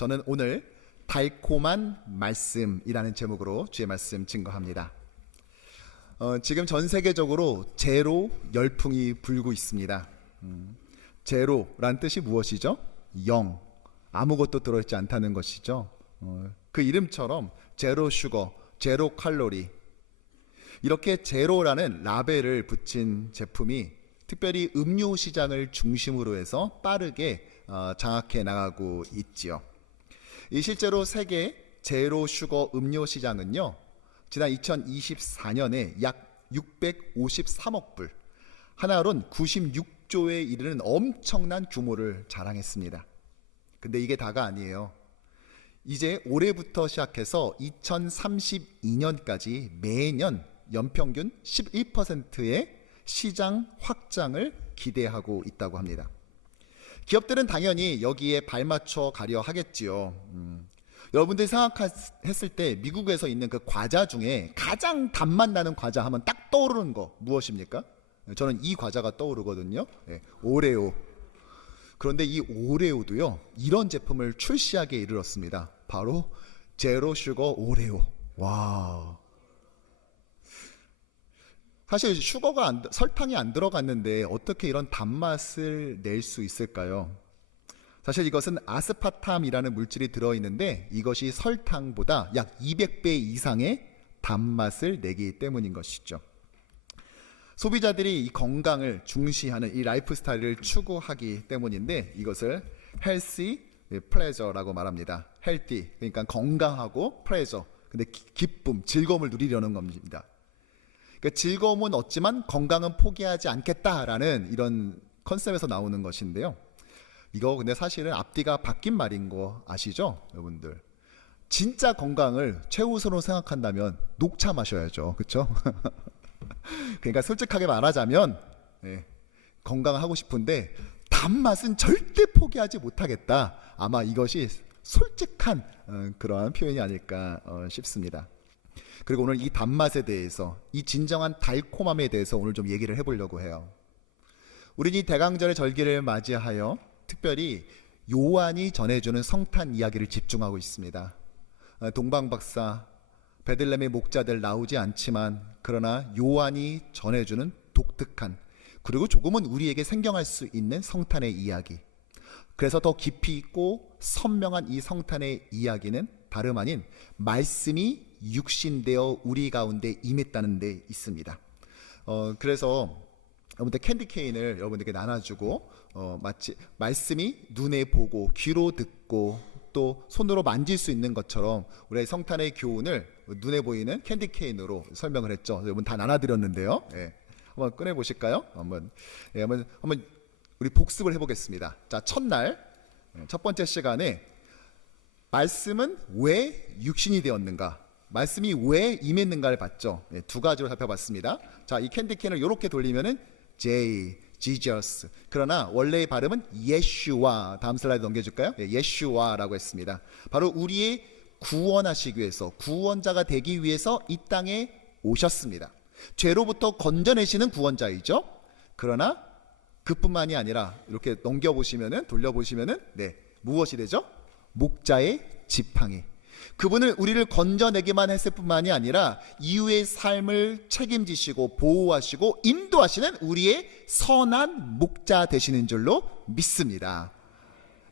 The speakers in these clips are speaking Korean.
저는 오늘 달콤한 말씀이라는 제목으로 주의 말씀 증거합니다. 지금 전 세계적으로 제로 열풍이 불고 있습니다. 제로란 뜻이 무엇이죠? 0, 아무것도 들어있지 않다는 것이죠. 그 이름처럼 제로 슈거, 제로 칼로리, 이렇게 제로라는 라벨을 붙인 제품이 특별히 음료 시장을 중심으로 해서 빠르게 장악해 나가고 있지요. 이 실제로 세계 제로 슈거 음료 시장은요, 지난 2024년에 약 653억 불, 하나로는 96조에 이르는 엄청난 규모를 자랑했습니다. 근데 이게 다가 아니에요. 이제 올해부터 시작해서 2032년까지 매년 연평균 11%의 시장 확장을 기대하고 있다고 합니다. 기업들은 당연히 여기에 발맞춰 가려 하겠지요. 여러분들이 생각했을 때 미국에서 있는 그 과자 중에 가장 단맛 나는 과자 하면 딱 떠오르는 거 무엇입니까? 저는 이 과자가 떠오르거든요. 네, 오레오. 그런데 이 오레오도요, 이런 제품을 출시하게 이르렀습니다. 바로 제로 슈거 오레오. 와. 사실 설탕이 안 들어갔는데 어떻게 이런 단맛을 낼 수 있을까요? 사실 이것은 아스파탐이라는 물질이 들어있는데 이것이 설탕보다 약 200배 이상의 단맛을 내기 때문인 것이죠. 소비자들이 이 건강을 중시하는 이 라이프 스타일을 추구하기 때문인데 이것을 헬시 플레저라고 말합니다. 헬티, 그러니까 건강하고 플레저, 근데 기쁨, 즐거움을 누리려는 겁니다. 그러니까 즐거움은 얻지만 건강은 포기하지 않겠다라는 이런 컨셉에서 나오는 것인데요. 이거 근데 사실은 앞뒤가 바뀐 말인 거 아시죠, 여러분들? 진짜 건강을 최우선으로 생각한다면 녹차 마셔야죠, 그렇죠? 그러니까 솔직하게 말하자면 건강하고 싶은데 단맛은 절대 포기하지 못하겠다. 아마 이것이 솔직한 그러한 표현이 아닐까 싶습니다. 그리고 오늘 이 단맛에 대해서, 이 진정한 달콤함에 대해서 오늘 좀 얘기를 해보려고 해요. 우린 이 대강절의 절기를 맞이하여 특별히 요한이 전해주는 성탄 이야기를 집중하고 있습니다. 동방박사, 베들레헴의 목자들 나오지 않지만 그러나 요한이 전해주는 독특한, 그리고 조금은 우리에게 생경할 수 있는 성탄의 이야기. 그래서 더 깊이 있고 선명한 이 성탄의 이야기는 다름 아닌 말씀이 육신되어 우리 가운데 임했다는 데 있습니다. 그래서 여러분들 캔디 케인을 여러분들께 나눠주고 마치 말씀이 눈에 보고 귀로 듣고 또 손으로 만질 수 있는 것처럼 우리의 성탄의 교훈을 눈에 보이는 캔디 케인으로 설명을 했죠. 여러분 다 나눠드렸는데요. 한번 꺼내 보실까요? 한번 우리 복습을 해보겠습니다. 자, 첫날 첫 번째 시간에 말씀은 왜 육신이 되었는가? 말씀이 왜 임했는가를 봤죠. 두 가지로 살펴봤습니다. 자, 이 캔디 캔을 이렇게 돌리면은 Jesus. 그러나 원래의 발음은 예슈와. 다음 슬라이드 넘겨줄까요? 예슈와라고 했습니다. 바로 우리의 구원하시기 위해서, 구원자가 되기 위해서 이 땅에 오셨습니다. 죄로부터 건져내시는 구원자이죠. 그러나 그뿐만이 아니라 이렇게 넘겨보시면은, 돌려보시면은 무엇이 되죠? 목자의 지팡이. 그분을 우리를 건져내기만 했을 뿐만이 아니라 이후의 삶을 책임지시고 보호하시고 인도하시는 우리의 선한 목자 되시는 줄로 믿습니다.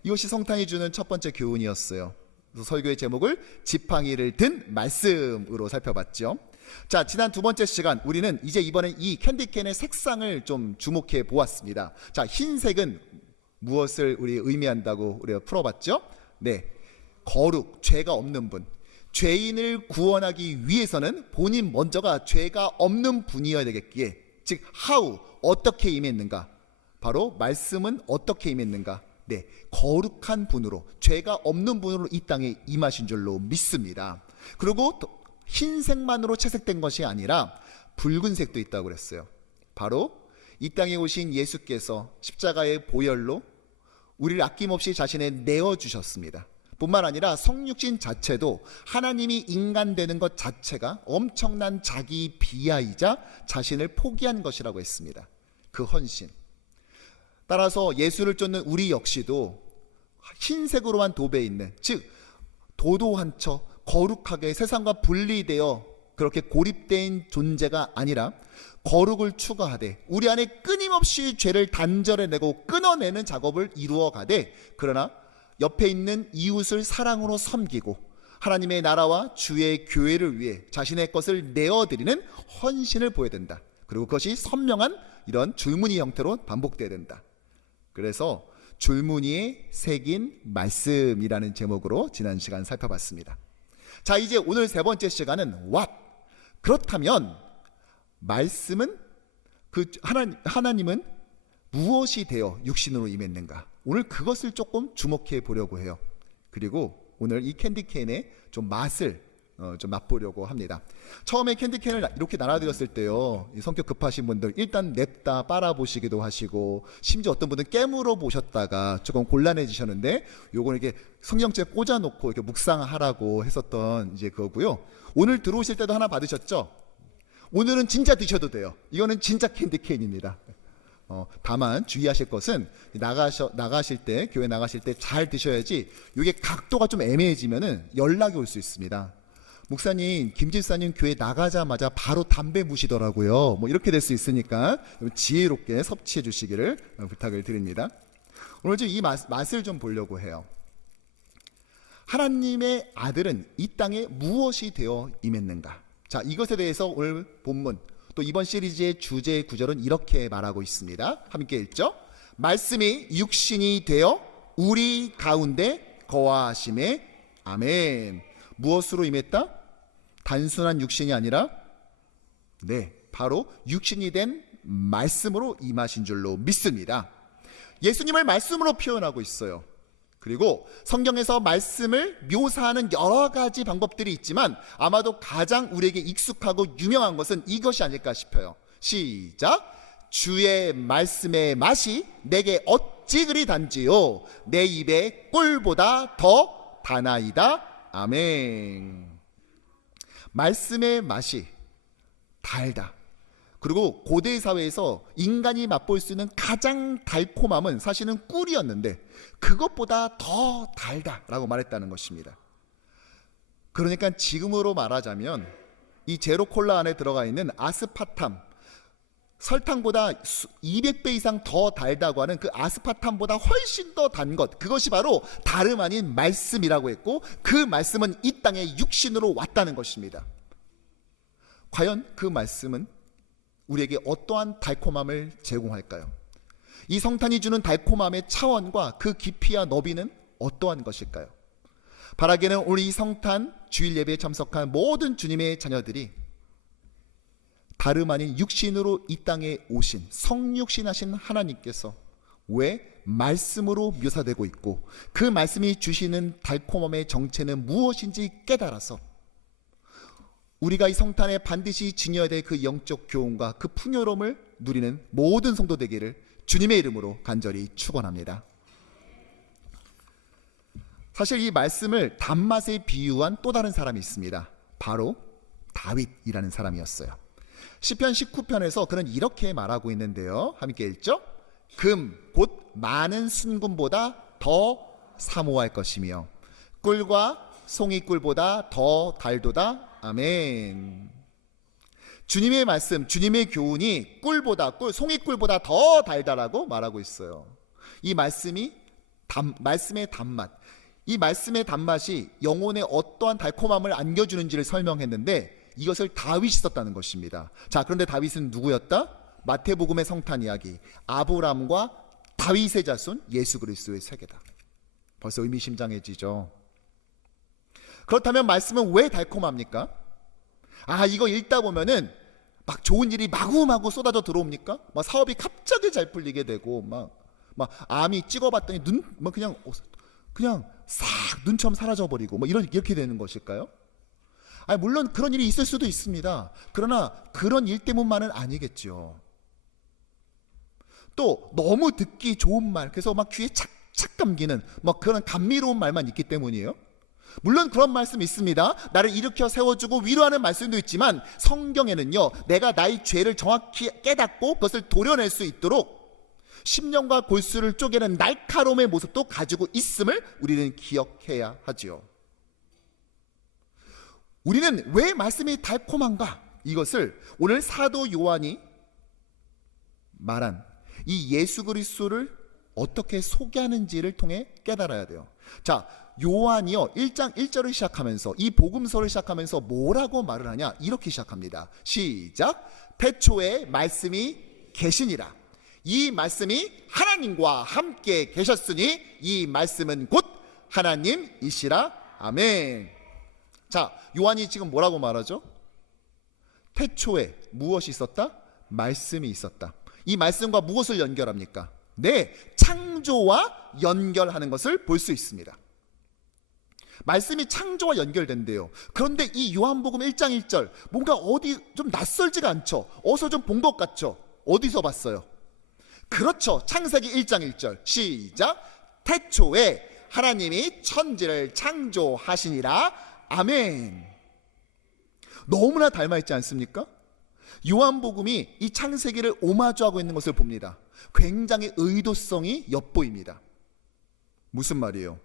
이것이 성탄이 주는 첫 번째 교훈이었어요. 그래서 설교의 제목을 지팡이를 든 말씀으로 살펴봤죠. 자, 지난 두 번째 시간 우리는 이제 이번엔 이 캔디캔의 색상을 좀 주목해 보았습니다. 자, 흰색은 무엇을 우리 의미한다고 우리가 풀어봤죠? 거룩, 죄가 없는 분. 죄인을 구원하기 위해서는 본인 먼저가 죄가 없는 분이어야 되겠기에, 즉 how, 어떻게 임했는가? 바로 말씀은 어떻게 임했는가? 거룩한 분으로, 죄가 없는 분으로 이 땅에 임하신 줄로 믿습니다. 그리고 흰색만으로 채색된 것이 아니라 붉은색도 있다고 그랬어요. 바로 이 땅에 오신 예수께서 십자가의 보혈로 우리를 아낌없이 자신의 내어주셨습니다. 뿐만 아니라 성육신 자체도 하나님이 인간 되는 것 자체가 엄청난 자기 비하이자 자신을 포기한 것이라고 했습니다. 그 헌신. 따라서 예수를 쫓는 우리 역시도 흰색으로만 도배해 있는, 즉 도도한 척 거룩하게 세상과 분리되어 그렇게 고립된 존재가 아니라 거룩을 추구하되 우리 안에 끊임없이 죄를 단절해내고 끊어내는 작업을 이루어가되, 그러나 옆에 있는 이웃을 사랑으로 섬기고 하나님의 나라와 주의 교회를 위해 자신의 것을 내어드리는 헌신을 보여야 된다. 그리고 그것이 선명한 이런 줄무늬 형태로 반복돼야 된다. 그래서 줄무늬에 새긴 말씀이라는 제목으로 지난 시간 살펴봤습니다. 자, 이제 오늘 세 번째 시간은 what? 그렇다면 말씀은 하나님은 무엇이 되어 육신으로 임했는가? 오늘 그것을 조금 주목해 보려고 해요. 그리고 오늘 이 캔디캔의 좀 맛을 좀 맛보려고 합니다. 처음에 캔디캔을 이렇게 나눠드렸을 때요, 이 성격 급하신 분들 일단 냅다 빨아보시기도 하시고, 심지어 어떤 분은 깨물어 보셨다가 조금 곤란해지셨는데, 요거는 이렇게 성경책에 꽂아놓고 이렇게 묵상하라고 했었던 이제 그거고요. 오늘 들어오실 때도 하나 받으셨죠? 오늘은 진짜 드셔도 돼요. 이거는 진짜 캔디캔입니다. 다만 주의하실 것은 나가실 때, 교회 나가실 때 잘 드셔야지, 이게 각도가 좀 애매해지면은 연락이 올 수 있습니다. 목사님, 김집사님 교회 나가자마자 바로 담배 무시더라고요. 뭐 이렇게 될 수 있으니까 지혜롭게 섭취해 주시기를 부탁을 드립니다. 오늘 좀 이 맛을 좀 보려고 해요. 하나님의 아들은 이 땅에 무엇이 되어 임했는가? 자, 이것에 대해서 오늘 본문, 또 이번 시리즈의 주제 구절은 이렇게 말하고 있습니다. 함께 읽죠. 말씀이 육신이 되어 우리 가운데 거하심에 아멘. 무엇으로 임했다? 단순한 육신이 아니라 바로 육신이 된 말씀으로 임하신 줄로 믿습니다. 예수님을 말씀으로 표현하고 있어요. 그리고 성경에서 말씀을 묘사하는 여러 가지 방법들이 있지만 아마도 가장 우리에게 익숙하고 유명한 것은 이것이 아닐까 싶어요. 시작. 주의 말씀의 맛이 내게 어찌 그리 단지요, 내 입에 꿀보다 더 다나이다. 아멘. 말씀의 맛이 달다. 그리고 고대 사회에서 인간이 맛볼 수 있는 가장 달콤함은 사실은 꿀이었는데 그것보다 더 달다라고 말했다는 것입니다. 그러니까 지금으로 말하자면 이 제로콜라 안에 들어가 있는 아스파탐, 설탕보다 200배 이상 더 달다고 하는 그 아스파탐보다 훨씬 더 단 것, 그것이 바로 다름 아닌 말씀이라고 했고, 그 말씀은 이 땅에 육신으로 왔다는 것입니다. 과연 그 말씀은 우리에게 어떠한 달콤함을 제공할까요? 이 성탄이 주는 달콤함의 차원과 그 깊이와 너비는 어떠한 것일까요? 바라기는 오늘 이 성탄 주일 예배에 참석한 모든 주님의 자녀들이 다름 아닌 육신으로 이 땅에 오신 성육신하신 하나님께서 왜 말씀으로 묘사되고 있고 그 말씀이 주시는 달콤함의 정체는 무엇인지 깨달아서 우리가 이 성탄에 반드시 지녀야 될 그 영적 교훈과 그 풍요로움을 누리는 모든 성도 되기를 주님의 이름으로 간절히 축원합니다. 사실 이 말씀을 단맛에 비유한 또 다른 사람이 있습니다. 바로 다윗이라는 사람이었어요. 시편 19편에서 그는 이렇게 말하고 있는데요, 함께 읽죠. 금 곧 많은 순금보다 더 사모할 것이며 꿀과 송이꿀보다 더 달도다. 아멘. 주님의 말씀, 주님의 교훈이 송이꿀보다 더 달다라고 말하고 있어요. 이 말씀의 단맛, 이 말씀의 단맛이 영혼에 어떠한 달콤함을 안겨주는지를 설명했는데 이것을 다윗이 썼다는 것입니다. 자, 그런데 다윗은 누구였다? 마태복음의 성탄 이야기, 아브람과 다윗의 자손 예수 그리스도의 세계다. 벌써 의미심장해지죠. 그렇다면 말씀은 왜 달콤합니까? 이거 읽다 보면은 막 좋은 일이 마구마구 쏟아져 들어옵니까? 막 사업이 갑자기 잘 풀리게 되고 막 암이 찍어봤더니 그냥 싹 눈처럼 사라져 버리고 이렇게 되는 것일까요? 물론 그런 일이 있을 수도 있습니다. 그러나 그런 일 때문만은 아니겠죠. 또 너무 듣기 좋은 말, 그래서 막 귀에 착착 감기는 그런 감미로운 말만 있기 때문이에요. 물론 그런 말씀이 있습니다. 나를 일으켜 세워주고 위로하는 말씀도 있지만 성경에는요, 내가 나의 죄를 정확히 깨닫고 그것을 도려낼 수 있도록 십년과 골수를 쪼개는 날카로움의 모습도 가지고 있음을 우리는 기억해야 하지요. 우리는 왜 말씀이 달콤한가? 이것을 오늘 사도 요한이 말한 이 예수 그리스도를 어떻게 소개하는지를 통해 깨달아야 돼요. 자, 요한이요 1장 1절을 시작하면서 이 복음서를 시작하면서 뭐라고 말을 하냐? 이렇게 시작합니다. 시작. 태초에 말씀이 계시니라. 이 말씀이 하나님과 함께 계셨으니 이 말씀은 곧 하나님이시라. 아멘. 자, 요한이 지금 뭐라고 말하죠? 태초에 무엇이 있었다? 말씀이 있었다. 이 말씀과 무엇을 연결합니까? 네, 창조와 연결하는 것을 볼 수 있습니다. 말씀이 창조와 연결된대요. 그런데 이 요한복음 1장 1절 뭔가 어디 좀 낯설지가 않죠? 어디서 좀 본 것 같죠? 어디서 봤어요? 그렇죠. 창세기 1장 1절 시작. 태초에 하나님이 천지를 창조하시니라. 아멘. 너무나 닮아있지 않습니까? 요한복음이 이 창세기를 오마주하고 있는 것을 봅니다. 굉장히 의도성이 엿보입니다. 무슨 말이에요?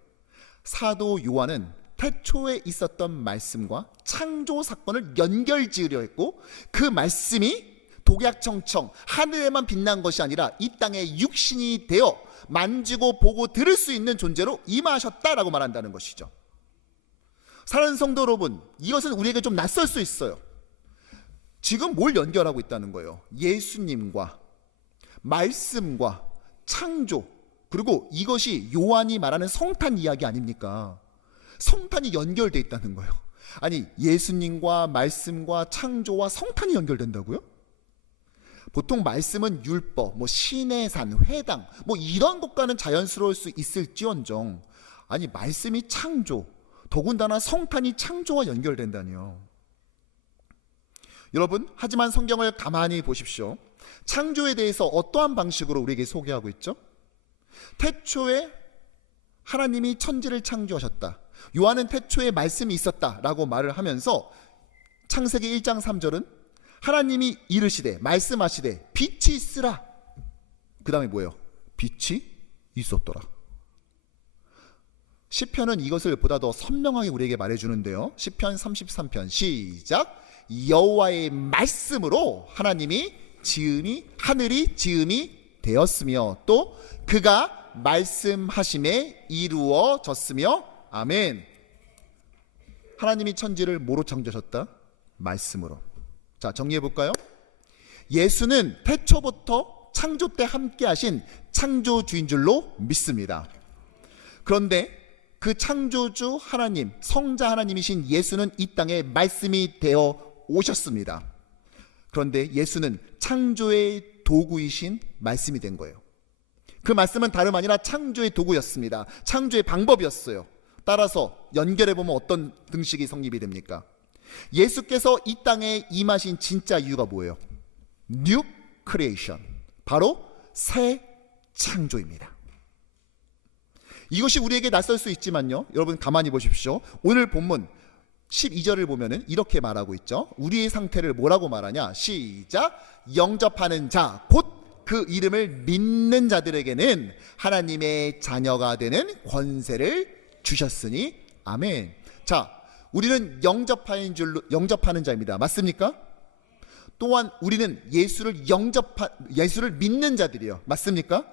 사도 요한은 태초에 있었던 말씀과 창조 사건을 연결지으려 했고, 그 말씀이 독약청청 하늘에만 빛난 것이 아니라 이 땅에 육신이 되어 만지고 보고 들을 수 있는 존재로 임하셨다라고 말한다는 것이죠. 사랑하는 성도 여러분, 이것은 우리에게 좀 낯설 수 있어요. 지금 뭘 연결하고 있다는 거예요? 예수님과 말씀과 창조, 그리고 이것이 요한이 말하는 성탄 이야기 아닙니까? 성탄이 연결되어 있다는 거예요. 아니, 예수님과 말씀과 창조와 성탄이 연결된다고요? 보통 말씀은 율법, 신의 산, 회당 이런 것과는 자연스러울 수 있을지언정, 아니 말씀이 창조, 더군다나 성탄이 창조와 연결된다니요. 여러분, 하지만 성경을 가만히 보십시오. 창조에 대해서 어떠한 방식으로 우리에게 소개하고 있죠? 태초에 하나님이 천지를 창조하셨다. 요한은 태초에 말씀이 있었다라고 말을 하면서 창세기 1장 3절은 하나님이 이르시되 말씀하시되 빛이 있으라. 그 다음에 뭐예요? 빛이 있었더라. 시편은 이것을 보다 더 선명하게 우리에게 말해주는데요. 시편 33편 시작. 여호와의 말씀으로 하나님이 하늘이 지음이 되었으며 또 그가 말씀하심에 이루어졌으며. 아멘. 하나님이 천지를 뭐로 창조하셨다? 말씀으로. 자, 정리해 볼까요? 예수는 태초부터 창조 때 함께 하신 창조주인 줄로 믿습니다. 그런데 그 창조주 하나님, 성자 하나님이신 예수는 이 땅에 말씀이 되어 오셨습니다. 그런데 예수는 창조의 도구이신 말씀이 된 거예요. 그 말씀은 다름 아니라 창조의 도구였습니다. 창조의 방법이었어요. 따라서 연결해보면 어떤 등식이 성립이 됩니까? 예수께서 이 땅에 임하신 진짜 이유가 뭐예요? New Creation, 바로 새 창조입니다. 이것이 우리에게 낯설 수 있지만요, 여러분 가만히 보십시오. 오늘 본문 12절을 보면은 이렇게 말하고 있죠. 우리의 상태를 뭐라고 말하냐? 시작. 영접하는 자, 곧 그 이름을 믿는 자들에게는 하나님의 자녀가 되는 권세를 주셨으니. 아멘. 자, 우리는 영접하는 자입니다. 맞습니까? 또한 우리는 예수를 믿는 자들이에요. 맞습니까?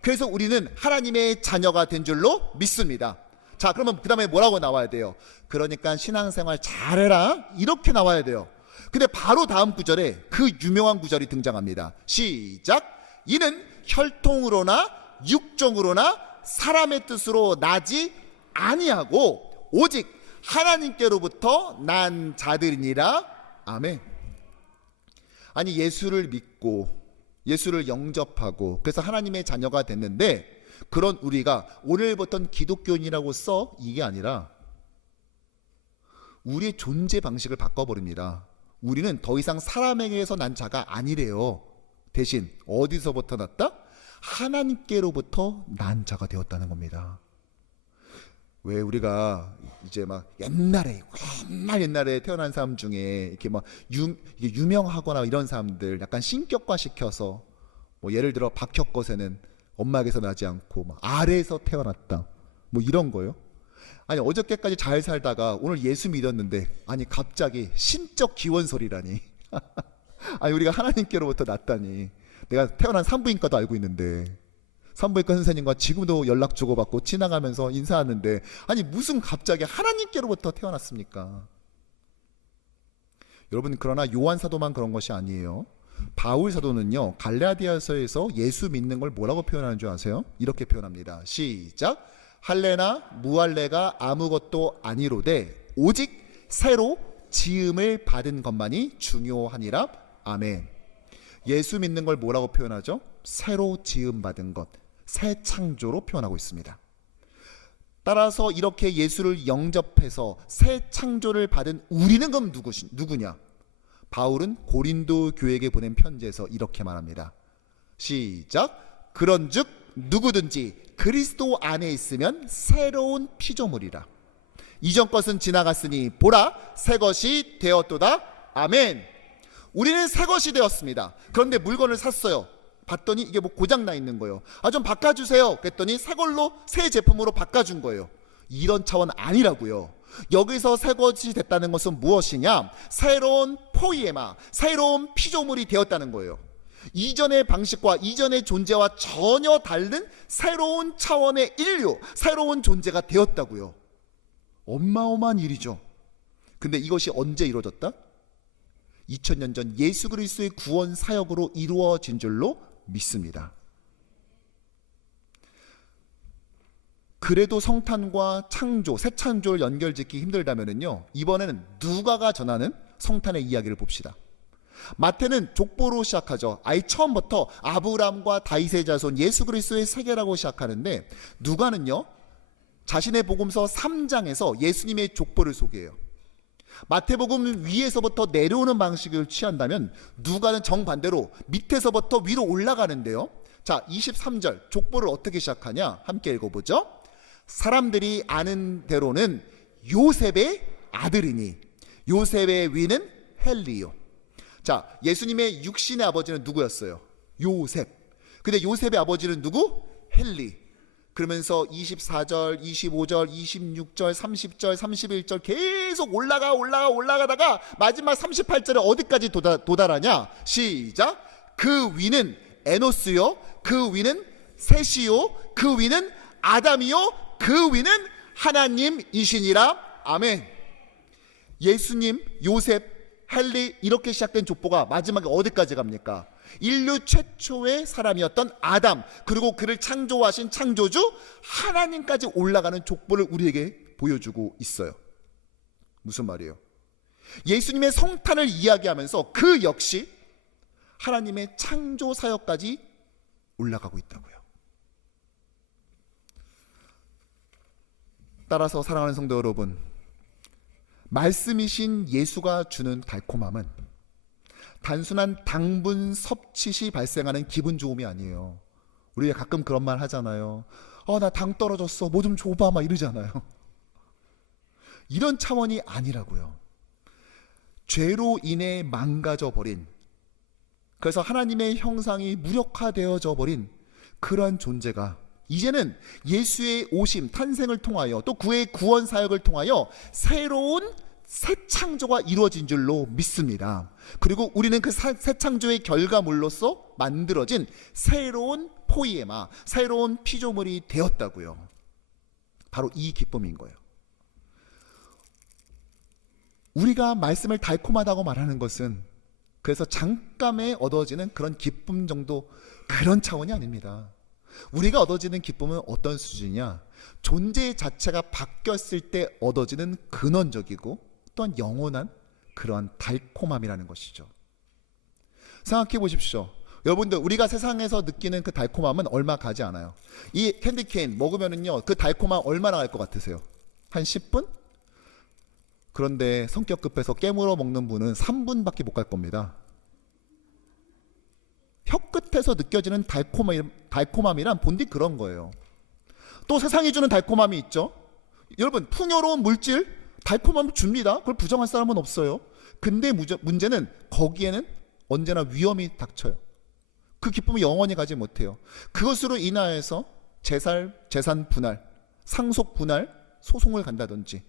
그래서 우리는 하나님의 자녀가 된 줄로 믿습니다. 자, 그러면 그 다음에 뭐라고 나와야 돼요? 그러니까 신앙생활 잘해라, 이렇게 나와야 돼요. 근데 바로 다음 구절에 그 유명한 구절이 등장합니다. 시작. 이는 혈통으로나 육종으로나 사람의 뜻으로 나지 아니하고 오직 하나님께로부터 난 자들이니라. 아멘. 아니, 예수를 믿고 예수를 영접하고 그래서 하나님의 자녀가 됐는데, 그런 우리가 오늘부터는 기독교인이라고 써, 이게 아니라 우리의 존재 방식을 바꿔버립니다. 우리는 더 이상 사람에게서 난 자가 아니래요. 대신 어디서부터 났다? 하나님께로부터 난 자가 되었다는 겁니다. 왜 우리가 이제 막 옛날에 태어난 사람 중에 이렇게 막 유명하거나 이런 사람들 약간 신격화 시켜서 뭐 예를 들어 박혁것에는 엄마에게서 나지 않고 막 아래에서 태어났다. 뭐 이런 거요. 아니 어저께까지 잘 살다가 오늘 예수 믿었는데 아니 갑자기 신적 기원설이라니. 아니 우리가 하나님께로부터 났다니. 내가 태어난 산부인과도 알고 있는데 산부인과 선생님과 지금도 연락 주고받고 지나가면서 인사하는데 아니 무슨 갑자기 하나님께로부터 태어났습니까? 여러분 그러나 요한 사도만 그런 것이 아니에요. 바울 사도는요 갈라디아서에서 예수 믿는 걸 뭐라고 표현하는 줄 아세요? 이렇게 표현합니다. 시작. 할례나 무할례가 아무것도 아니로되 오직 새로 지음을 받은 것만이 중요하니라. 아멘. 예수 믿는 걸 뭐라고 표현하죠? 새로 지음 받은 것, 새 창조로 표현하고 있습니다. 따라서 이렇게 예수를 영접해서 새 창조를 받은 우리는 그럼 누구냐? 바울은 고린도 교회에게 보낸 편지에서 이렇게 말합니다. 시작. 그런즉 누구든지 그리스도 안에 있으면 새로운 피조물이라. 이전 것은 지나갔으니 보라 새 것이 되었도다. 아멘. 우리는 새 것이 되었습니다. 그런데 물건을 샀어요. 봤더니 이게 뭐 고장나 있는 거예요. 아 좀 바꿔주세요. 그랬더니 새 걸로 새 제품으로 바꿔준 거예요. 이런 차원 아니라고요. 여기서 새 것이 됐다는 것은 무엇이냐? 새로운 포이에마, 새로운 피조물이 되었다는 거예요. 이전의 방식과 이전의 존재와 전혀 다른 새로운 차원의 인류, 새로운 존재가 되었다고요. 어마어마한 일이죠. 근데 이것이 언제 이루어졌다? 2000년 전 예수 그리스도의 구원 사역으로 이루어진 줄로 믿습니다. 그래도 성탄과 창조, 새 창조를 연결짓기 힘들다면요, 이번에는 누가가 전하는 성탄의 이야기를 봅시다. 마태는 족보로 시작하죠. 아예 처음부터 아브라함과 다윗의 자손 예수 그리스도의 세계라고 시작하는데, 누가는요 자신의 복음서 3장에서 예수님의 족보를 소개해요. 마태복음은 위에서부터 내려오는 방식을 취한다면 누가는 정반대로 밑에서부터 위로 올라가는데요. 자, 23절 족보를 어떻게 시작하냐? 함께 읽어보죠. 사람들이 아는 대로는 요셉의 아들이니 요셉의 위는 헬리요. 자, 예수님의 육신의 아버지는 누구였어요? 요셉. 근데 요셉의 아버지는 누구? 헬리. 그러면서 24절, 25절, 26절, 30절, 31절 계속 올라가다가 마지막 38절에 어디까지 도달하냐? 시작. 그 위는 에노스요, 그 위는 셋이요, 그 위는 아담이요, 그 위는 하나님이시니라. 아멘. 예수님, 요셉, 헬리 이렇게 시작된 족보가 마지막에 어디까지 갑니까? 인류 최초의 사람이었던 아담, 그리고 그를 창조하신 창조주 하나님까지 올라가는 족보를 우리에게 보여주고 있어요. 무슨 말이에요? 예수님의 성탄을 이야기하면서 그 역시 하나님의 창조 사역까지 올라가고 있다고요. 따라서 사랑하는 성도 여러분, 말씀이신 예수가 주는 달콤함은 단순한 당분 섭취 시 발생하는 기분 좋음이 아니에요. 우리가 가끔 그런 말 하잖아요. 나 당 떨어졌어, 뭐 좀 줘봐, 막 이러잖아요. 이런 차원이 아니라고요. 죄로 인해 망가져 버린, 그래서 하나님의 형상이 무력화되어져 버린 그러한 존재가 이제는 예수의 오심, 탄생을 통하여 또 그의 구원 사역을 통하여 새로운 새 창조가 이루어진 줄로 믿습니다. 그리고 우리는 그 새 창조의 결과물로서 만들어진 새로운 포이에마, 새로운 피조물이 되었다고요. 바로 이 기쁨인 거예요. 우리가 말씀을 달콤하다고 말하는 것은 그래서 잠깐에 얻어지는 그런 기쁨 정도, 그런 차원이 아닙니다. 우리가 얻어지는 기쁨은 어떤 수준이냐? 존재 자체가 바뀌었을 때 얻어지는 근원적이고 또한 영원한 그러한 달콤함이라는 것이죠. 생각해 보십시오. 여러분들, 우리가 세상에서 느끼는 그 달콤함은 얼마 가지 않아요. 이 캔디 케인 먹으면은요, 그 달콤함 얼마나 갈 것 같으세요? 한 10분? 그런데 성격 급해서 깨물어 먹는 분은 3분밖에 못 갈 겁니다. 혀끝에서 느껴지는 달콤함이란 본디 그런 거예요. 또 세상이 주는 달콤함이 있죠. 여러분, 풍요로운 물질 달콤함을 줍니다. 그걸 부정할 사람은 없어요. 근데 문제는 거기에는 언제나 위험이 닥쳐요. 그 기쁨을 영원히 가지 못해요. 그것으로 인하여서 재산 분할, 상속 분할, 소송을 간다든지,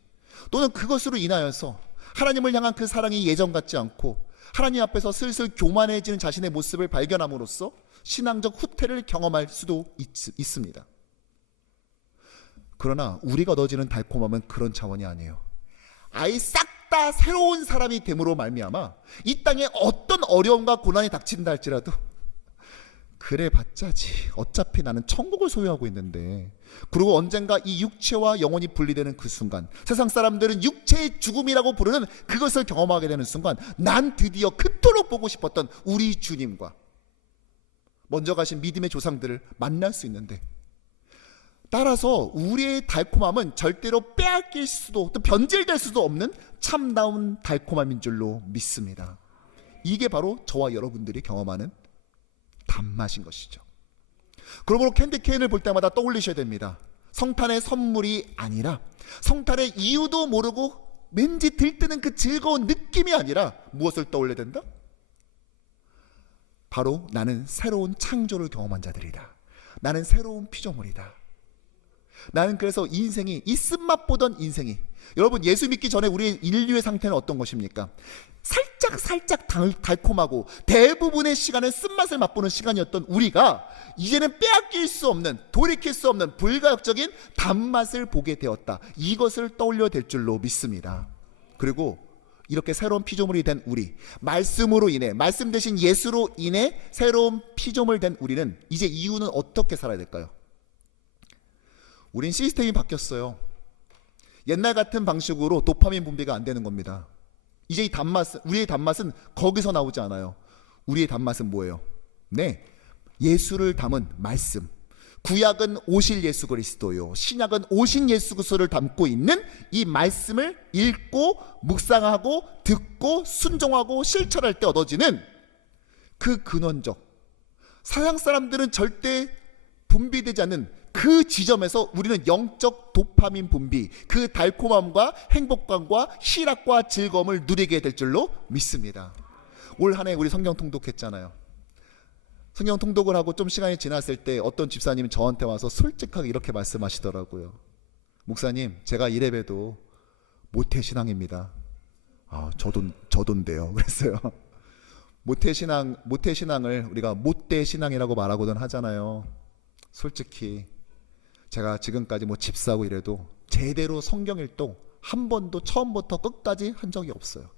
또는 그것으로 인하여서 하나님을 향한 그 사랑이 예전 같지 않고 하나님 앞에서 슬슬 교만해지는 자신의 모습을 발견함으로써 신앙적 후퇴를 경험할 수도 있습니다. 그러나 우리가 얻어지는 달콤함은 그런 차원이 아니에요. 아예 싹 다 새로운 사람이 됨으로 말미암아 이 땅에 어떤 어려움과 고난이 닥친다 할지라도 그래 봤자지, 어차피 나는 천국을 소유하고 있는데, 그리고 언젠가 이 육체와 영혼이 분리되는 그 순간, 세상 사람들은 육체의 죽음이라고 부르는 그것을 경험하게 되는 순간, 난 드디어 그토록 보고 싶었던 우리 주님과 먼저 가신 믿음의 조상들을 만날 수 있는데, 따라서 우리의 달콤함은 절대로 빼앗길 수도 또 변질될 수도 없는 참다운 달콤함인 줄로 믿습니다. 이게 바로 저와 여러분들이 경험하는 단맛인 것이죠. 그러므로 캔디 케인을 볼 때마다 떠올리셔야 됩니다. 성탄의 선물이 아니라, 성탄의 이유도 모르고 왠지 들뜨는 그 즐거운 느낌이 아니라 무엇을 떠올려야 된다? 바로 나는 새로운 창조를 경험한 자들이다. 나는 새로운 피조물이다. 나는 그래서 인생이, 이 쓴맛 보던 인생이, 여러분 예수 믿기 전에 우리 인류의 상태는 어떤 것입니까? 살짝 달콤하고 대부분의 시간은 쓴맛을 맛보는 시간이었던 우리가 이제는 빼앗길 수 없는, 돌이킬 수 없는 불가역적인 단맛을 보게 되었다. 이것을 떠올려야 될 줄로 믿습니다. 그리고 이렇게 새로운 피조물이 된 우리, 말씀으로 인해, 말씀 대신 예수로 인해 새로운 피조물 된 우리는 이제 이후는 어떻게 살아야 될까요? 우린 시스템이 바뀌었어요. 옛날 같은 방식으로 도파민 분비가 안 되는 겁니다. 이제 이 단맛, 우리의 단맛은 거기서 나오지 않아요. 우리의 단맛은 뭐예요? 네, 예수를 담은 말씀. 구약은 오실 예수 그리스도요, 신약은 오신 예수 그리스도를 담고 있는 이 말씀을 읽고 묵상하고 듣고 순종하고 실천할 때 얻어지는 그 근원적, 서양 사람들은 절대 분비되지 않는 그 지점에서 우리는 영적 도파민 분비, 그 달콤함과 행복감과 희락과 즐거움을 누리게 될 줄로 믿습니다. 올 한 해 우리 성경 통독했잖아요. 성경 통독을 하고 좀 시간이 지났을 때 어떤 집사님이 저한테 와서 솔직하게 이렇게 말씀하시더라고요. 목사님, 제가 이래봬도 모태신앙입니다. 저도인데요. 그랬어요. 모태신앙을 우리가 못대신앙이라고 말하고는 하잖아요. 솔직히 제가 지금까지 집사고 이래도 제대로 성경 일동 한 번도 처음부터 끝까지 한 적이 없어요.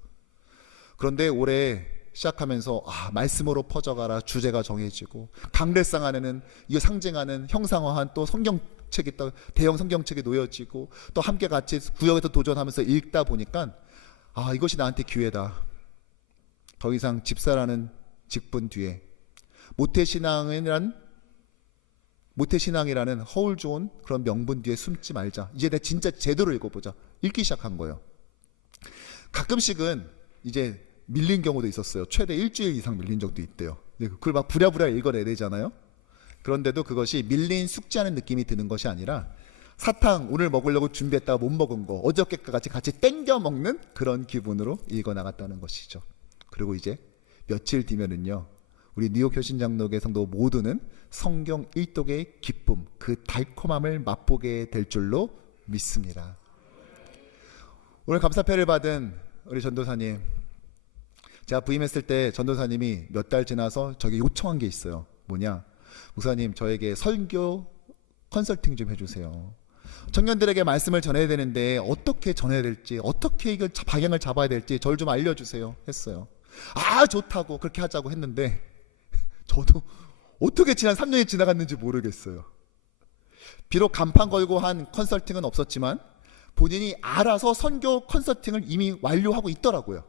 그런데 올해 시작하면서 말씀으로 퍼져가라 주제가 정해지고, 강대상 안에는 이거 상징하는 형상화한 또 성경책이, 또 대형 성경책이 놓여지고, 또 함께 같이 구역에서 도전하면서 읽다 보니까 이것이 나한테 기회다. 더 이상 집사라는 직분 뒤에 모태신앙이라는 허울 좋은 그런 명분 뒤에 숨지 말자. 이제 내가 진짜 제대로 읽어보자. 읽기 시작한 거예요. 가끔씩은 이제 밀린 경우도 있었어요. 최대 일주일 이상 밀린 적도 있대요. 그걸 막 부랴부랴 읽어내야 되잖아요. 그런데도 그것이 밀린 숙제하는 느낌이 드는 것이 아니라, 사탕 오늘 먹으려고 준비했다가 못 먹은 거 어저께까지 같이 땡겨 먹는 그런 기분으로 읽어나갔다는 것이죠. 그리고 이제 며칠 뒤면은요, 우리 뉴욕 효신장로교 성도 모두는 성경 일독의 기쁨, 그 달콤함을 맛보게 될 줄로 믿습니다. 오늘 감사패를 받은 우리 전도사님, 제가 부임했을 때 전도사님이 몇 달 지나서 저에게 요청한 게 있어요. 뭐냐? 목사님, 저에게 설교 컨설팅 좀 해주세요. 청년들에게 말씀을 전해야 되는데 어떻게 전해야 될지, 어떻게 이걸 방향을 잡아야 될지 저를 좀 알려주세요 했어요. 좋다고 그렇게 하자고 했는데, 저도 어떻게 지난 3년이 지나갔는지 모르겠어요. 비록 간판 걸고 한 컨설팅은 없었지만 본인이 알아서 선교 컨설팅을 이미 완료하고 있더라고요.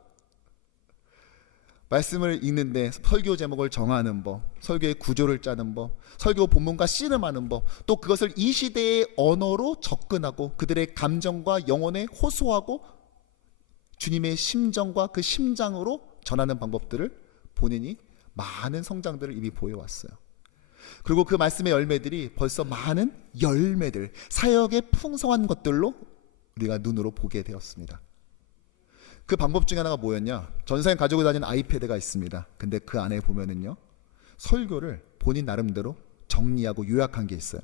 말씀을 읽는데 설교 제목을 정하는 법, 설교의 구조를 짜는 법, 설교 본문과 씨름하는 법, 또 그것을 이 시대의 언어로 접근하고 그들의 감정과 영혼에 호소하고 주님의 심정과 그 심장으로 전하는 방법들을 본인이 많은 성장들을 이미 보여왔어요. 그리고 그 말씀의 열매들이 벌써 많은 열매들, 사역의 풍성한 것들로 우리가 눈으로 보게 되었습니다. 그 방법 중에 하나가 뭐였냐? 전사님 가지고 다니는 아이패드가 있습니다. 근데 그 안에 보면은요, 설교를 본인 나름대로 정리하고 요약한 게 있어요.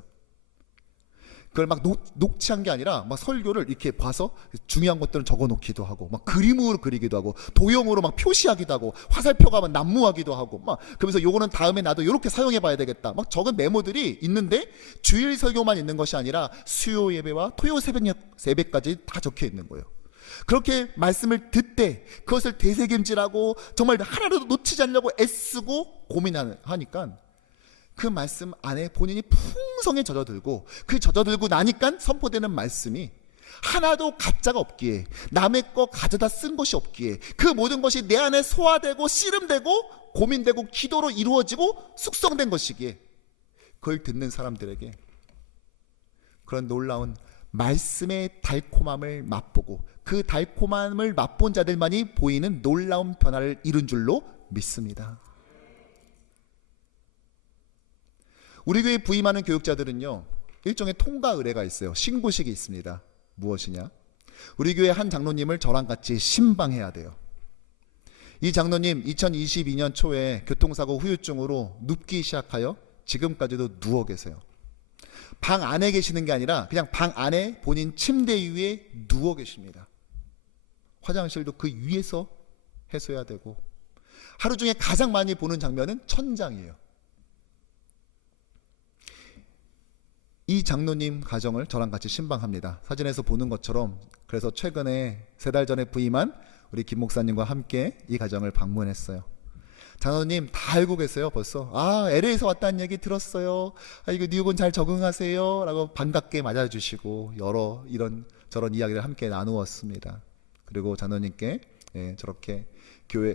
그걸 막 녹취한 게 아니라 막 설교를 이렇게 봐서 중요한 것들은 적어놓기도 하고, 막 그림으로 그리기도 하고, 도형으로 막 표시하기도 하고, 화살표가 막 난무하기도 하고, 막 그러면서 요거는 다음에 나도 이렇게 사용해봐야 되겠다, 막 적은 메모들이 있는데, 주일 설교만 있는 것이 아니라 수요 예배와 토요 새벽까지 다 적혀 있는 거예요. 그렇게 말씀을 듣되 그것을 되새김질하고 정말 하나라도 놓치지 않으려고 애쓰고 고민하니까 그 말씀 안에 본인이 풍성에 젖어들고, 그 젖어들고 나니까 선포되는 말씀이 하나도 가짜가 없기에, 남의 거 가져다 쓴 것이 없기에, 그 모든 것이 내 안에 소화되고 씨름되고 고민되고 기도로 이루어지고 숙성된 것이기에, 그걸 듣는 사람들에게 그런 놀라운 말씀의 달콤함을 맛보고 그 달콤함을 맛본 자들만이 보이는 놀라운 변화를 이룬 줄로 믿습니다. 우리 교회 부임하는 교육자들은요, 일종의 통과 의례가 있어요. 신고식이 있습니다. 무엇이냐? 우리 교회 한 장로님을 저랑 같이 신방해야 돼요. 이 장로님 2022년 초에 교통사고 후유증으로 눕기 시작하여 지금까지도 누워 계세요. 방 안에 계시는 게 아니라 그냥 방 안에 본인 침대 위에 누워 계십니다. 화장실도 그 위에서 해소해야 되고, 하루 중에 가장 많이 보는 장면은 천장이에요. 이 장로님 가정을 저랑 같이 신방합니다. 사진에서 보는 것처럼. 그래서 최근에 3달 전에 부임한 우리 김 목사님과 함께 이 가정을 방문했어요. 장로님 다 알고 계세요. 벌써 LA에서 왔다는 얘기 들었어요. 이거 뉴욕은 잘 적응하세요 라고 반갑게 맞아주시고 여러 이런 저런 이야기를 함께 나누었습니다. 그리고 장로님께 저렇게 교회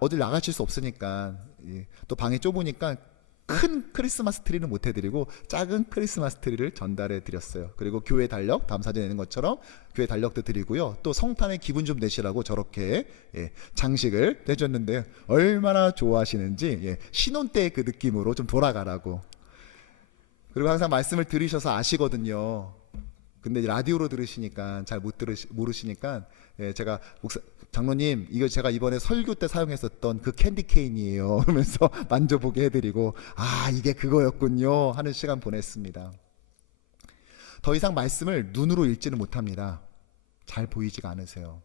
어딜 나가실 수 없으니까, 또 방이 좁으니까 큰 크리스마스 트리는 못 해드리고 작은 크리스마스 트리를 전달해 드렸어요. 그리고 교회 달력, 다음 사진에 있는 것처럼 교회 달력도 드리고요, 또 성탄의 기분 좀 내시라고 저렇게 장식을 해줬는데 얼마나 좋아하시는지, 신혼 때 그 느낌으로 좀 돌아가라고. 그리고 항상 말씀을 들으셔서 아시거든요. 근데 라디오로 들으시니까 잘 모르시니까, 제가 장로님 이거 제가 이번에 설교 때 사용했었던 그 캔디 케인이에요 하면서 만져보게 해드리고, 이게 그거였군요 하는 시간 보냈습니다. 더 이상 말씀을 눈으로 읽지는 못합니다. 잘 보이지가 않으세요.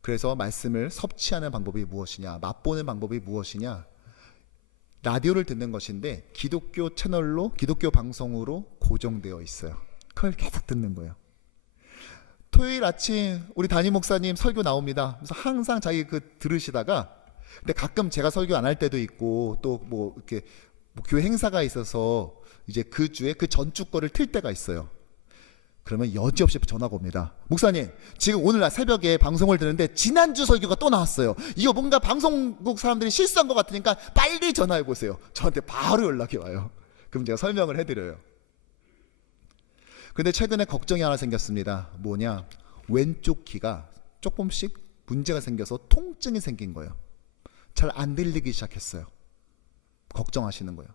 그래서 말씀을 섭취하는 방법이 무엇이냐, 맛보는 방법이 무엇이냐, 라디오를 듣는 것인데 기독교 채널로, 기독교 방송으로 고정되어 있어요. 그걸 계속 듣는 거예요. 토요일 아침 우리 담임 목사님 설교 나옵니다. 그래서 항상 자기 들으시다가, 근데 가끔 제가 설교 안 할 때도 있고, 또 뭐 이렇게 교회 행사가 있어서 이제 그 주에 그 전주 거를 틀 때가 있어요. 그러면 여지없이 전화가 옵니다. 목사님, 지금 오늘 새벽에 방송을 듣는데 지난주 설교가 또 나왔어요. 이거 뭔가 방송국 사람들이 실수한 것 같으니까 빨리 전화해 보세요. 저한테 바로 연락이 와요. 그럼 제가 설명을 해드려요. 근데 최근에 걱정이 하나 생겼습니다. 뭐냐? 왼쪽 귀가 조금씩 문제가 생겨서 통증이 생긴 거예요. 잘 안 들리기 시작했어요. 걱정하시는 거예요.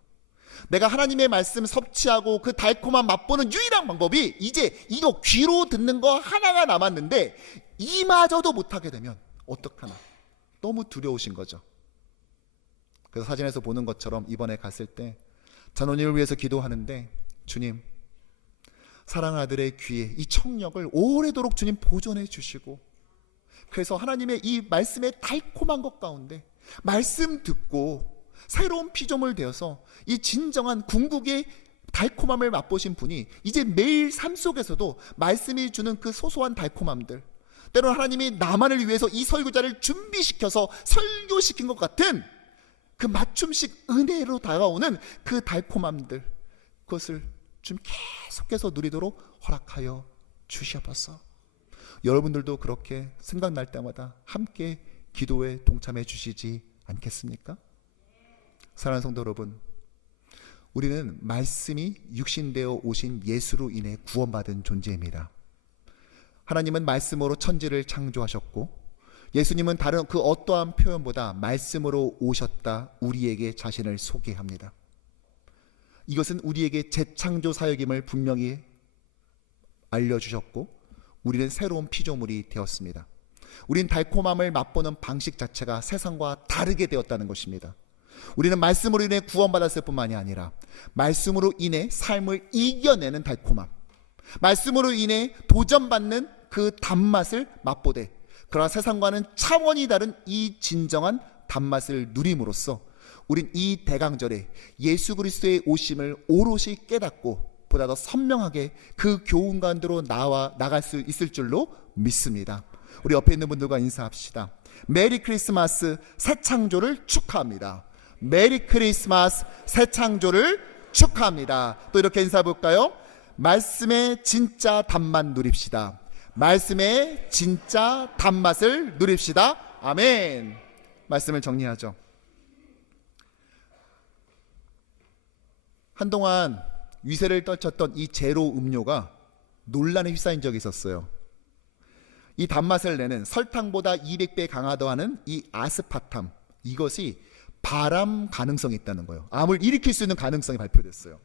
내가 하나님의 말씀 섭취하고 그 달콤한 맛보는 유일한 방법이 이제 이거 귀로 듣는 거 하나가 남았는데 이마저도 못하게 되면 어떡하나. 너무 두려우신 거죠. 그래서 사진에서 보는 것처럼 이번에 갔을 때 장로님을 위해서 기도하는데, 주님, 사랑하는 아들의 귀에 이 청력을 오래도록 주님 보존해 주시고, 그래서 하나님의 이 말씀의 달콤한 것 가운데 말씀 듣고 새로운 피조물 되어서 이 진정한 궁극의 달콤함을 맛보신 분이 이제 매일 삶 속에서도 말씀이 주는 그 소소한 달콤함들, 때로는 하나님이 나만을 위해서 이 설교자를 준비시켜서 설교시킨 것 같은 그 맞춤식 은혜로 다가오는 그 달콤함들, 그것을 좀 계속해서 누리도록 허락하여 주시옵소서. 여러분들도 그렇게 생각날 때마다 함께 기도에 동참해 주시지 않겠습니까? 사랑하는 성도 여러분, 우리는 말씀이 육신되어 오신 예수로 인해 구원받은 존재입니다. 하나님은 말씀으로 천지를 창조하셨고, 예수님은 다른 그 어떠한 표현보다 말씀으로 오셨다 우리에게 자신을 소개합니다. 이것은 우리에게 재창조 사역임을 분명히 알려주셨고, 우리는 새로운 피조물이 되었습니다. 우린 달콤함을 맛보는 방식 자체가 세상과 다르게 되었다는 것입니다. 우리는 말씀으로 인해 구원받았을 뿐만이 아니라 말씀으로 인해 삶을 이겨내는 달콤함, 말씀으로 인해 도전받는 그 단맛을 맛보되 그러나 세상과는 차원이 다른 이 진정한 단맛을 누림으로써 우린 이 대강절에 예수 그리스도의 오심을 오롯이 깨닫고 보다 더 선명하게 그 교훈 가운데로 나갈 수 있을 줄로 믿습니다. 우리 옆에 있는 분들과 인사합시다. 메리 크리스마스 새 창조를 축하합니다. 메리 크리스마스 새 창조를 축하합니다. 또 이렇게 인사해 볼까요? 말씀의 진짜 단맛 누립시다. 말씀의 진짜 단맛을 누립시다. 아멘. 말씀을 정리하죠. 한동안 위세를 떨쳤던 이 제로 음료가 논란에 휩싸인 적이 있었어요. 이 단맛을 내는 설탕보다 200배 강하다는 이 아스파탐, 이것이 발암 가능성이 있다는 거예요. 암을 일으킬 수 있는 가능성이 발표됐어요.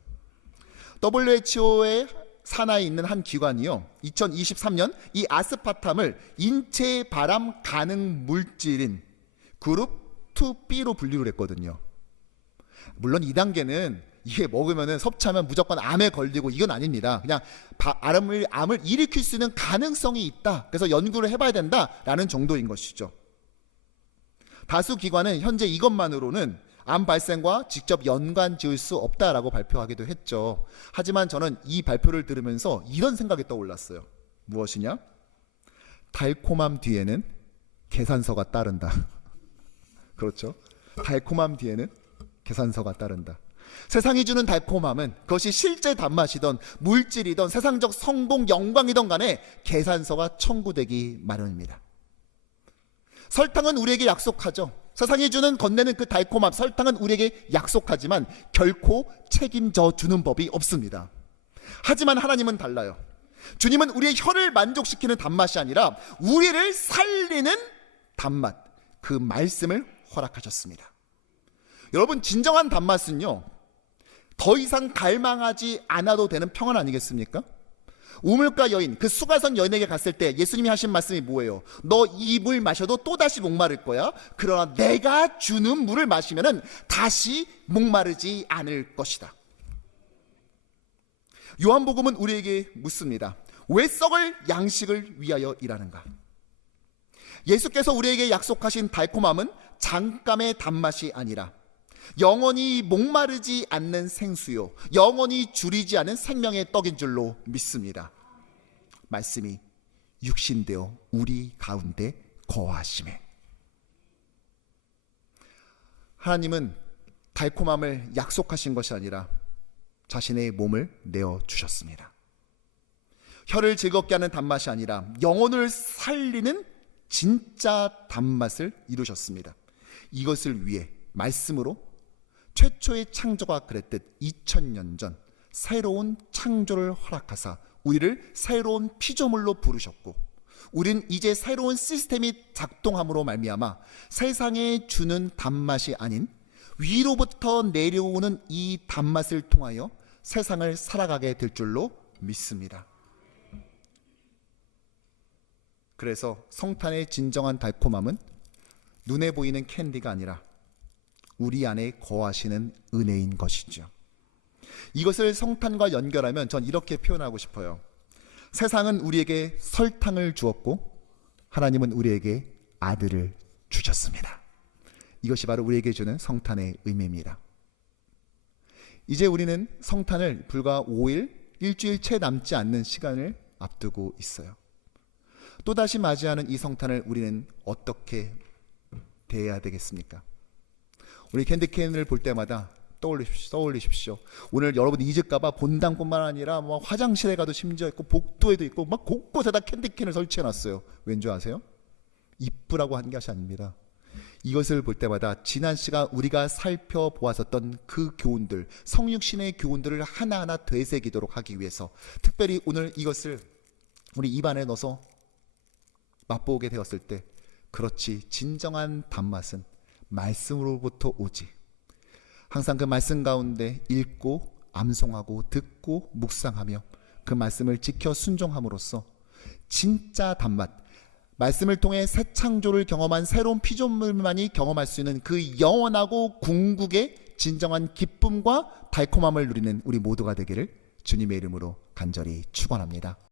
WHO의 산하에 있는 한 기관이요, 2023년 이 아스파탐을 인체 발암 가능 물질인 그룹 2B로 분류를 했거든요. 물론 2단계는 이게 먹으면 섭취하면 무조건 암에 걸리고 이건 아닙니다. 그냥 암을 일으킬 수 있는 가능성이 있다, 그래서 연구를 해봐야 된다라는 정도인 것이죠. 다수 기관은 현재 이것만으로는 암 발생과 직접 연관 지을 수 없다라고 발표하기도 했죠. 하지만 저는 이 발표를 들으면서 이런 생각이 떠올랐어요. 무엇이냐? 달콤함 뒤에는 계산서가 따른다. 그렇죠? 달콤함 뒤에는 계산서가 따른다. 세상이 주는 달콤함은 그것이 실제 단맛이던 물질이던 세상적 성공 영광이던 간에 계산서가 청구되기 마련입니다. 설탕은 우리에게 약속하죠. 세상이 주는 건네는 그 달콤함, 설탕은 우리에게 약속하지만 결코 책임져 주는 법이 없습니다. 하지만 하나님은 달라요. 주님은 우리의 혀를 만족시키는 단맛이 아니라 우리를 살리는 단맛, 그 말씀을 허락하셨습니다. 여러분, 진정한 단맛은요, 더 이상 갈망하지 않아도 되는 평안 아니겠습니까? 우물가 여인, 그 수가성 여인에게 갔을 때 예수님이 하신 말씀이 뭐예요? 너 이 물 마셔도 또다시 목마를 거야. 그러나 내가 주는 물을 마시면 다시 목마르지 않을 것이다. 요한복음은 우리에게 묻습니다. 왜 썩을 양식을 위하여 일하는가? 예수께서 우리에게 약속하신 달콤함은 잠깐의 단맛이 아니라 영원히 목마르지 않는 생수요, 영원히 줄이지 않은 생명의 떡인 줄로 믿습니다. 말씀이 육신되어 우리 가운데 거하심에, 하나님은 달콤함을 약속하신 것이 아니라 자신의 몸을 내어주셨습니다. 혀를 즐겁게 하는 단맛이 아니라 영혼을 살리는 진짜 단맛을 이루셨습니다. 이것을 위해 말씀으로 최초의 창조가 그랬듯 2000년 전 새로운 창조를 허락하사 우리를 새로운 피조물로 부르셨고, 우린 이제 새로운 시스템이 작동함으로 말미암아 세상에 주는 단맛이 아닌 위로부터 내려오는 이 단맛을 통하여 세상을 살아가게 될 줄로 믿습니다. 그래서 성탄의 진정한 달콤함은 눈에 보이는 캔디가 아니라 우리 안에 거하시는 은혜인 것이죠. 이것을 성탄과 연결하면 전 이렇게 표현하고 싶어요. 세상은 우리에게 설탕을 주었고 하나님은 우리에게 아들을 주셨습니다. 이것이 바로 우리에게 주는 성탄의 의미입니다. 이제 우리는 성탄을 불과 5일, 일주일 채 남지 않는 시간을 앞두고 있어요. 또다시 맞이하는 이 성탄을 우리는 어떻게 대해야 되겠습니까? 우리 캔디캔을 볼 때마다 떠올리십시오. 오늘 여러분 잊을까봐 본당뿐만 아니라 뭐 화장실에 가도 심지어 있고 복도에도 있고 막 곳곳에다 캔디캔을 설치해놨어요. 왠지 아세요? 이쁘라고 한 것이 아닙니다. 이것을 볼 때마다 지난 시간 우리가 살펴보았었던 그 교훈들, 성육신의 교훈들을 하나하나 되새기도록 하기 위해서 특별히 오늘 이것을 우리 입안에 넣어서 맛보게 되었을 때, 그렇지, 진정한 단맛은 말씀으로부터 오지. 항상 그 말씀 가운데 읽고 암송하고 듣고 묵상하며 그 말씀을 지켜 순종함으로써 진짜 단맛, 말씀을 통해 새 창조를 경험한 새로운 피조물만이 경험할 수 있는 그 영원하고 궁극의 진정한 기쁨과 달콤함을 누리는 우리 모두가 되기를 주님의 이름으로 간절히 축원합니다.